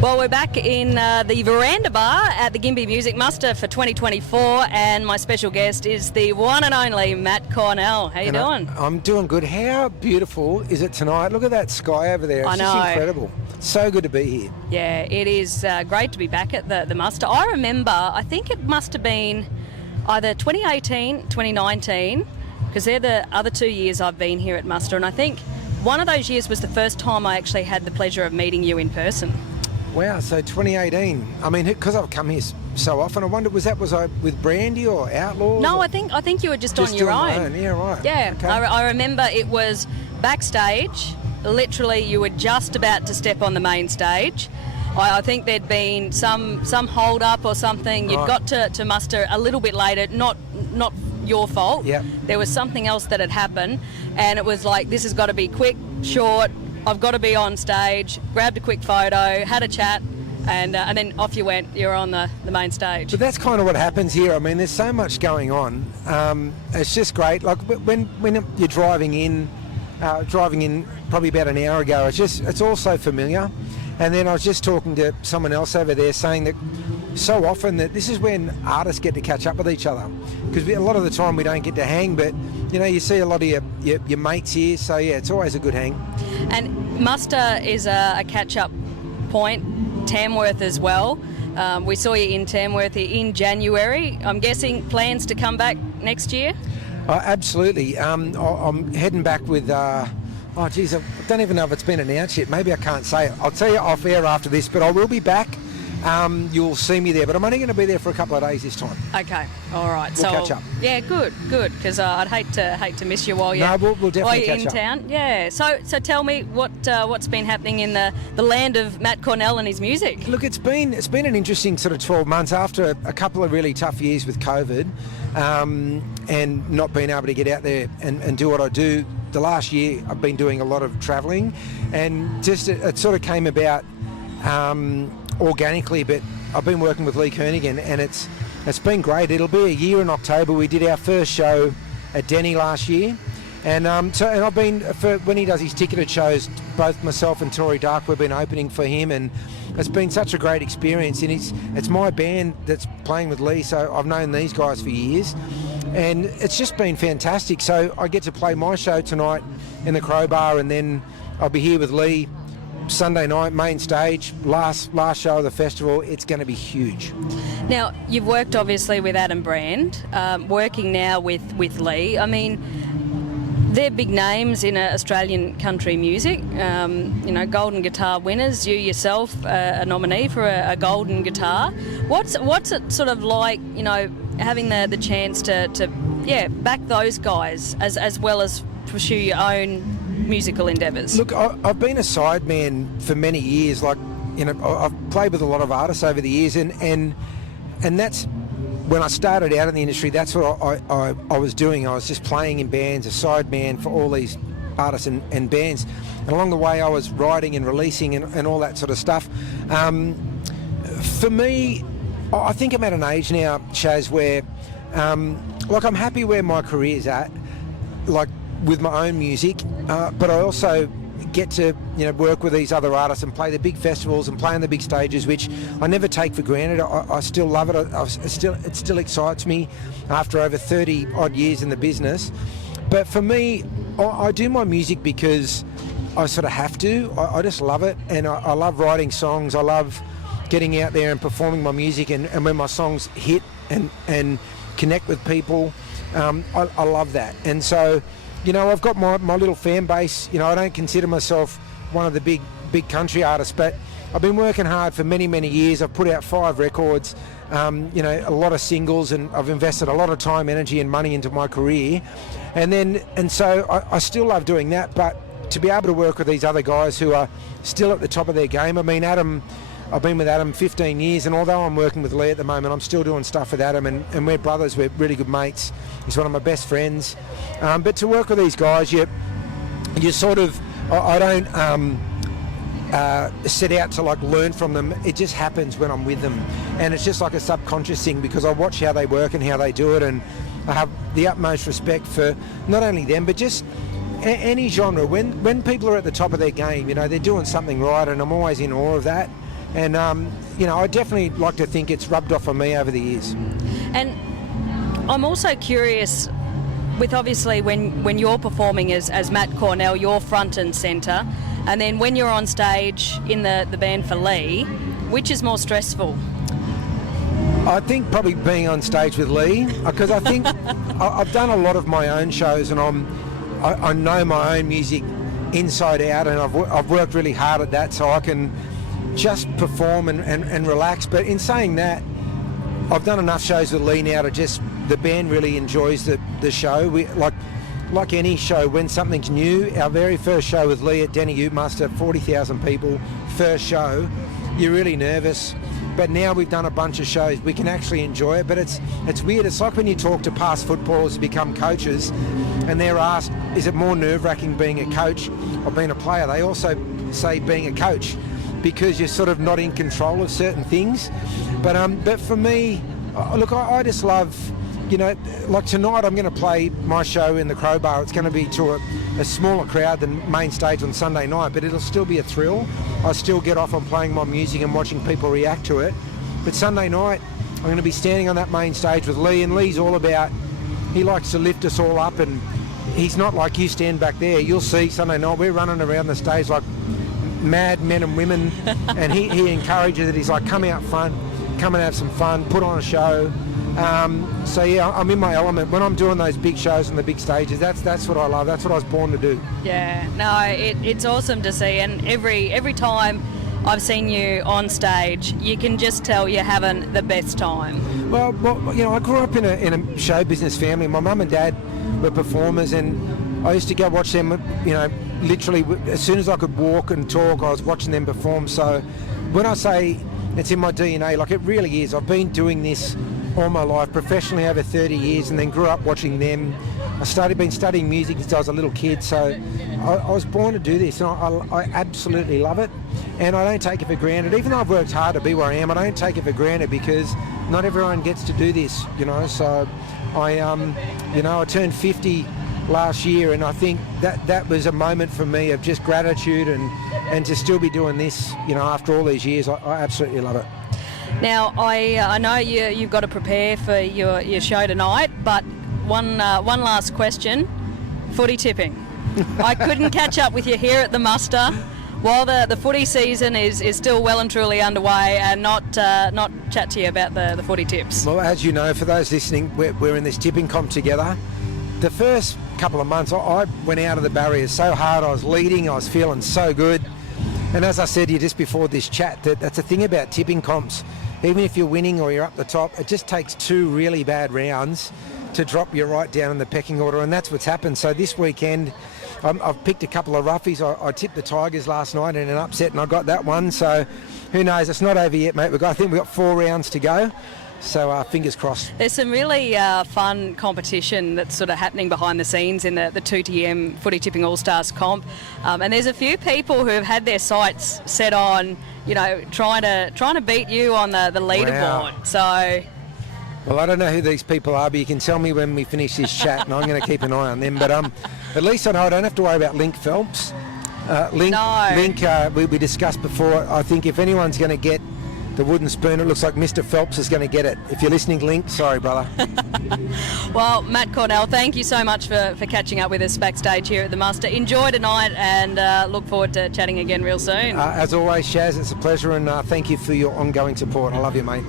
Well, we're back in the Veranda Bar at the Gympie Music Muster for 2024, and my special guest is the one and only Matt Cornell. How you doing? I'm doing good. How beautiful is it tonight? Look at that sky over there. It's just incredible. So good to be here. Yeah, it is great to be back at the muster. I remember, I think it must have been either 2018, 2019, because they're the other 2 years I've been here at muster, and I think one of those years was the first time I actually had the pleasure of meeting you in person. Wow, so 2018. I mean, because I've come here so often, I wonder, was I with Brandy or Outlaws? No, or? I think you were just on your own. Yeah, right. Yeah, okay. I remember it was backstage. Literally, you were just about to step on the main stage. I think there'd been some hold up or something. You'd got to muster a little bit later. Not your fault. Yep. There was something else that had happened, and it was like, this has got to be quick, short. I've got to be on stage. Grabbed a quick photo, had a chat, and then off you went. You're on the main stage. But that's kind of what happens here. I mean, there's so much going on. It's just great. Like when you're driving in probably about an hour ago, it's all so familiar. And then I was just talking to someone else over there saying that so often that this is when artists get to catch up with each other, because a lot of the time we don't get to hang, but you see a lot of your mates here, so yeah, it's always a good hang. And muster is a catch-up point. Tamworth as well. We saw you in Tamworth in January. I'm guessing plans to come back next year? Absolutely. I'm heading back with oh geez, I don't even know if it's been announced yet. Maybe I can't say it. I'll tell you off air after this, but I will be back. You'll see me there, but I'm only going to be there for a couple of days this time. Okay, all right. We'll catch up. Yeah, good, because I'd hate to miss you while you're, we'll definitely catch in up. town. Yeah. So tell me what's been happening in the land of Matt Cornell and his music. Look, it's been an interesting sort of 12 months after a couple of really tough years with COVID, and not being able to get out there and do what I do. The last year I've been doing a lot of travelling, and just it sort of came about organically, but I've been working with Lee Kernaghan, and it's been great. It'll be a year in October. We did our first show at Denny last year, and I've been, when he does his ticketed shows, both myself and Tori Dark, we've been opening for him, and it's been such a great experience. And it's my band that's playing with Lee, so I've known these guys for years, and it's just been fantastic. So I get to play my show tonight in the Crowbar, and then I'll be here with Lee Sunday night, main stage, last show of the festival. It's going to be huge. Now, you've worked obviously with Adam Brand, working now with Lee. I mean, they're big names in Australian country music, Golden Guitar winners. You yourself, a nominee for a Golden Guitar. What's it sort of like, having the chance to back those guys as well as pursue your own musical endeavours? Look, I've been a sideman for many years. I've played with a lot of artists over the years, and that's when I started out in the industry. That's what I was doing. I was just playing in bands, a sideman for all these artists and bands. And along the way, I was writing and releasing and all that sort of stuff. For me, I think I'm at an age now, Shaz, where I'm happy where my career's at, with my own music, but I also get to work with these other artists and play the big festivals and play on the big stages, which I never take for granted. I still love it. It still excites me after over 30 odd years in the business. But for me, I do my music because I sort of have to. I just love it, and I love writing songs. I love getting out there and performing my music, and when my songs hit and connect with people, I love that. And so I've got my little fan base. I don't consider myself one of the big country artists, but I've been working hard for many, many years. I've put out 5 records, a lot of singles, and I've invested a lot of time, energy and money into my career. And so I still love doing that, but to be able to work with these other guys who are still at the top of their game. I mean, I've been with Adam 15 years, and although I'm working with Lee at the moment, I'm still doing stuff with Adam, and we're brothers, we're really good mates. He's one of my best friends. But to work with these guys, you sort of, I don't set out to learn from them. It just happens when I'm with them, and it's just like a subconscious thing, because I watch how they work and how they do it, and I have the utmost respect for not only them, but just any genre. When people are at the top of their game, they're doing something right, and I'm always in awe of that. And I definitely like to think it's rubbed off on me over the years. And I'm also curious, with obviously when you're performing as Matt Cornell, you're front and centre, and then when you're on stage in the band for Lee, which is more stressful? I think probably being on stage with Lee, because I think I've done a lot of my own shows, and I know my own music inside out, and I've worked really hard at that, so I can just perform and relax. But in saying that, I've done enough shows with Lee now to just, the band really enjoys the show. We like any show, when something's new, our very first show with Lee at Denny Ute Muster, 40,000 people, first show, you're really nervous. But now we've done a bunch of shows, we can actually enjoy it. But it's weird. It's like when you talk to past footballers who become coaches, and they're asked, is it more nerve-wracking being a coach or being a player? They also say being a coach, because you're sort of not in control of certain things. But for me, look, I just love, like tonight I'm going to play my show in the Crowbar. It's going to be to a smaller crowd than main stage on Sunday night, but it'll still be a thrill. I still get off on playing my music and watching people react to it. But Sunday night, I'm going to be standing on that main stage with Lee, and Lee's all about, he likes to lift us all up, and he's not like you stand back there. You'll see Sunday night, we're running around the stage like mad men and women, and he encourages it. He's like, come out front, come and have some fun, put on a show. So yeah, I'm in my element when I'm doing those big shows on the big stages. That's what I love. That's what I was born to do. Yeah, no, it's awesome to see, and every time I've seen you on stage, you can just tell you're having the best time. Well, I grew up in a show business family. My mum and dad were performers, and I used to go watch them. Literally as soon as I could walk and talk, I was watching them perform. So when I say it's in my DNA, like it really is. I've been doing this all my life, professionally over 30 years, and then grew up watching them. Been studying music since I was a little kid, so I was born to do this, and I absolutely love it, and I don't take it for granted. Even though I've worked hard to be where I am, I don't take it for granted, because not everyone gets to do this, so I turned 50 last year, and I think that was a moment for me of just gratitude, and to still be doing this, after all these years, I absolutely love it. Now, I know you've got to prepare for your show tonight, but one last question. Footy tipping. I couldn't catch up with you here at the muster while the footy season is still well and truly underway, and not chat to you about the footy tips. Well, as you know, for those listening, we're in this tipping comp together. The first couple of months, I went out of the barriers so hard. I was leading, I was feeling so good. And as I said to you just before this chat, that's the thing about tipping comps. Even if you're winning or you're up the top, it just takes 2 really bad rounds to drop you right down in the pecking order, and that's what's happened. So this weekend, I've picked a couple of roughies. I tipped the Tigers last night in an upset, and I got that one. So who knows? It's not over yet, mate. I think we've got 4 rounds to go. So fingers crossed. There's some really fun competition that's sort of happening behind the scenes in the 2TM Footy Tipping All-Stars comp. And there's a few people who have had their sights set on, trying to beat you on the leaderboard. Wow. So... Well, I don't know who these people are, but you can tell me when we finish this chat, and I'm going to keep an eye on them. But at least I know I don't have to worry about Link Phelps. Link, we discussed before. I think if anyone's going to get the wooden spoon, it looks like Mr. Phelps is going to get it. If you're listening, Link, sorry, brother. Well, Matt Cornell, thank you so much for catching up with us backstage here at the Muster. Enjoy tonight, and look forward to chatting again real soon. As always, Shaz, it's a pleasure, and thank you for your ongoing support. I love you, mate.